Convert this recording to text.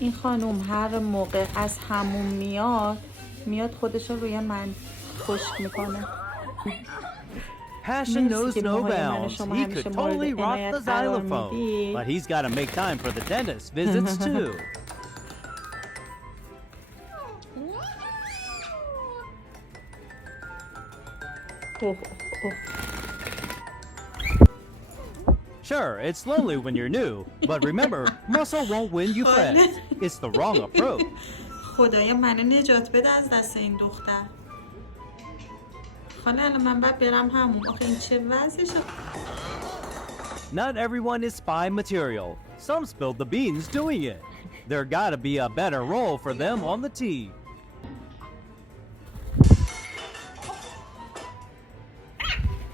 این خانوم هر موقع از حموم میاد خودش رو روی من خشک میکنه. Passion knows no bounds. He could totally rock the xylophone, but he's got to make time for the dentist visits too. Sure, it's lonely when you're new, but remember, muscle won't win you friends. It's the wrong approach. خدایا منو نجات بده از دست این دختر. حالا الان من باید برم همون. آخه این چه وضعشه؟ Not everyone is spy material. Some spilled the beans doing it. There gotta be a better role for them on the team.